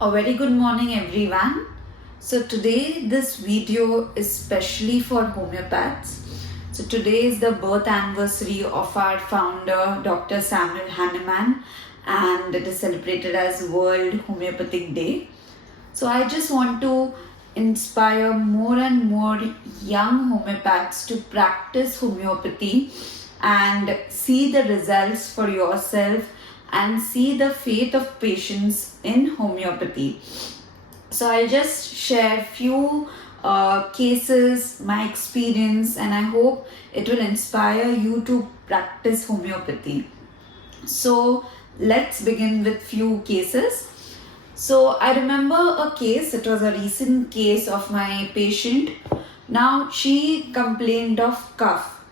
A very good morning everyone. So today this video is specially for homeopaths. So today is the birth anniversary of our founder Dr. Samuel Hahnemann, and it is celebrated as World Homeopathic Day. So I just want to inspire more and more young homeopaths to practice homeopathy and see the results for yourself and see the faith of patients in homeopathy. So I'll just share few cases, my experience, and I hope it will inspire you to practice homeopathy. So let's begin with few cases. So I remember a case, it was a recent case of my patient. Now she complained of cough.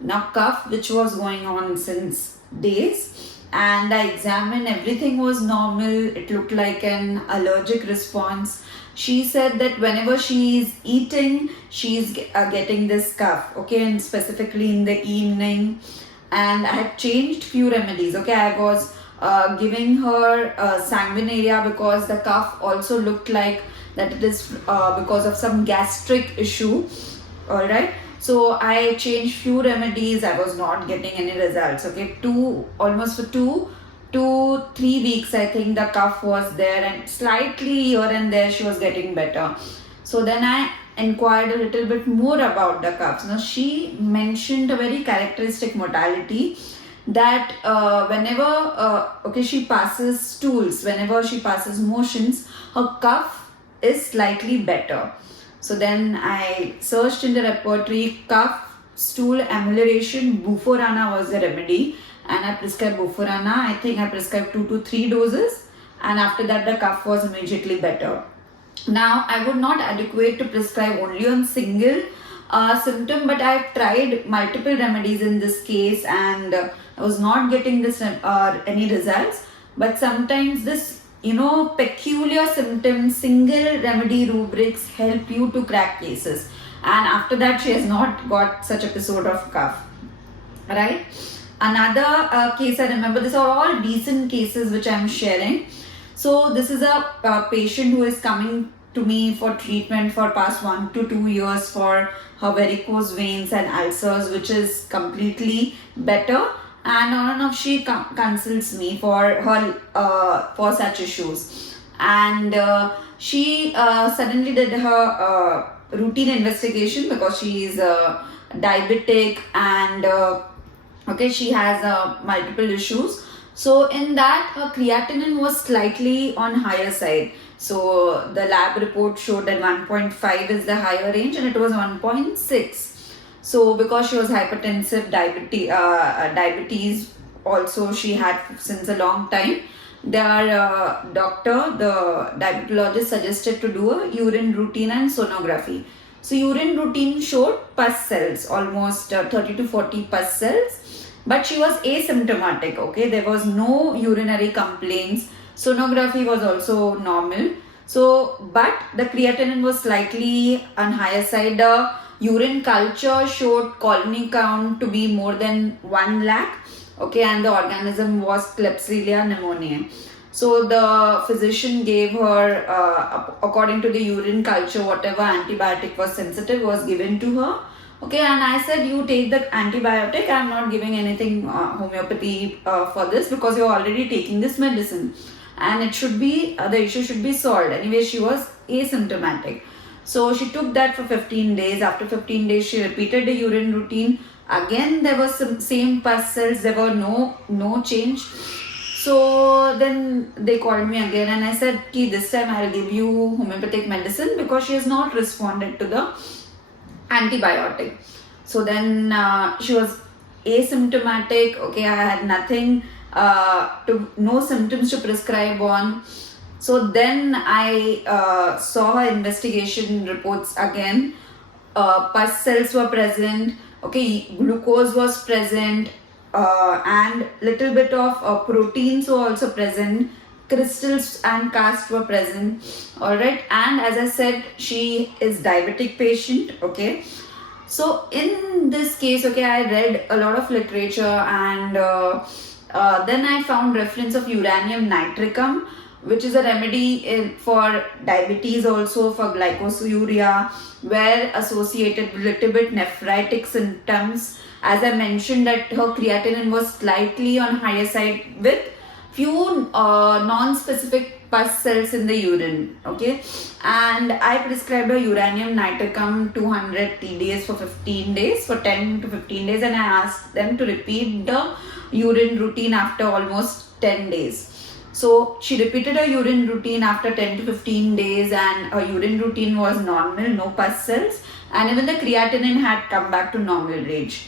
Now cough which was going on since days, and I examined, everything was normal. It looked like an allergic response. She said that whenever she is eating, she is getting this cough, okay, and specifically in the evening. And I had changed few remedies, okay. I was giving her sanguinaria because the cough also looked like that it is because of some gastric issue, all right. So I changed few remedies. I was not getting any results, okay. Almost for 2 to 3 weeks I think the cough was there, and slightly here and there she was getting better. So then I inquired a little bit more about the coughs. Now she mentioned a very characteristic modality that whenever she passes stools, whenever she passes motions, her cough is slightly better. So then I searched in the repertory, cough, stool amelioration, Buforana was the remedy, and I prescribed Buforana. I think I prescribed 2 to 3 doses, and after that the cough was immediately better. Now I would not adequate to prescribe only on single symptom, but I have tried multiple remedies in this case, and I was not getting this any results. But sometimes this peculiar symptoms, single remedy rubrics help you to crack cases, and after that she has not got such episode of cough, right? Another case I remember, these are all decent cases which I am sharing. So this is a patient who is coming to me for treatment for past 1 to 2 years for her varicose veins and ulcers, which is completely better, and on and off she consults me for her for such issues. And she suddenly did her routine investigation because she is diabetic, and she has multiple issues. So in that, her creatinine was slightly on higher side. So the lab report showed that 1.5 is the higher range, and it was 1.6. So because she was hypertensive, diabetes also she had since a long time, their doctor, the diabetologist, suggested to do a urine routine and sonography. So urine routine showed pus cells, almost 30 to 40 pus cells, but she was asymptomatic, okay. There was no urinary complaints. Sonography was also normal. So, but the creatinine was slightly on higher side. The urine culture showed colony count to be more than 1 lakh, okay, and the organism was Klebsiella pneumoniae. So the physician gave her, according to the urine culture, whatever antibiotic was sensitive was given to her, okay. And I said, you take the antibiotic, I am not giving anything homeopathy for this, because you are already taking this medicine, and it should be the issue should be solved. Anyway, she was asymptomatic. So she took that for 15 days. After 15 days, she repeated the urine routine. Again, there was some same pus cells. There were no change. So then they called me again, and I said, this time I will give you homeopathic medicine because she has not responded to the antibiotic. So then she was asymptomatic, okay. I had nothing no symptoms to prescribe on. So then I saw her investigation reports again. Pus cells were present, okay, glucose was present, and little bit of proteins were also present, crystals and cast were present, all right. And as I said, she is diabetic patient, okay. So in this case, okay, I read a lot of literature, and then I found reference of uranium nitricum, which is a remedy for diabetes, also for glycosuria, where associated with little bit nephritic symptoms. As I mentioned that her creatinine was slightly on higher side with few non-specific pus cells in the urine. Okay, and I prescribed her uranium nitricum 200 TDS for 15 days, for 10 to 15 days, and I asked them to repeat the urine routine after almost 10 days. So she repeated her urine routine after 10 to 15 days, and her urine routine was normal, no pus cells, and even the creatinine had come back to normal range.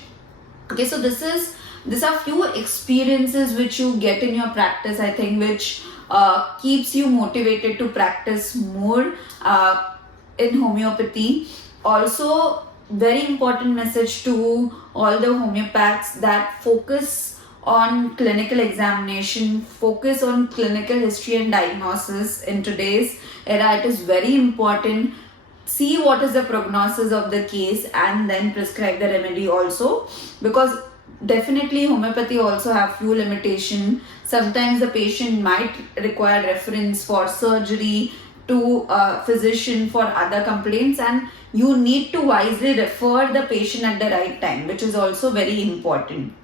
Okay, so these are few experiences which you get in your practice, I think, which keeps you motivated to practice more in homeopathy. Also, very important message to all the homeopaths that focus on clinical examination, focus on clinical history and diagnosis. In today's era, it is very important. See what is the prognosis of the case and then prescribe the remedy also, because definitely homeopathy also have few limitation. Sometimes the patient might require reference for surgery to a physician for other complaints, and you need to wisely refer the patient at the right time, which is also very important.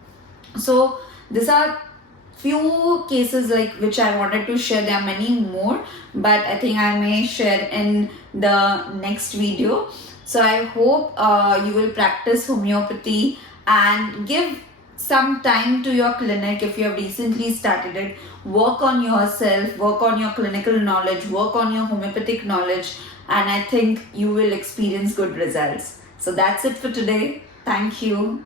So these are few cases like which I wanted to share. There are many more, but I think I may share in the next video. So I hope you will practice homeopathy and give some time to your clinic. If you have recently started it, work on yourself, work on your clinical knowledge, work on your homeopathic knowledge, and I think you will experience good results. So that's it for today. Thank you.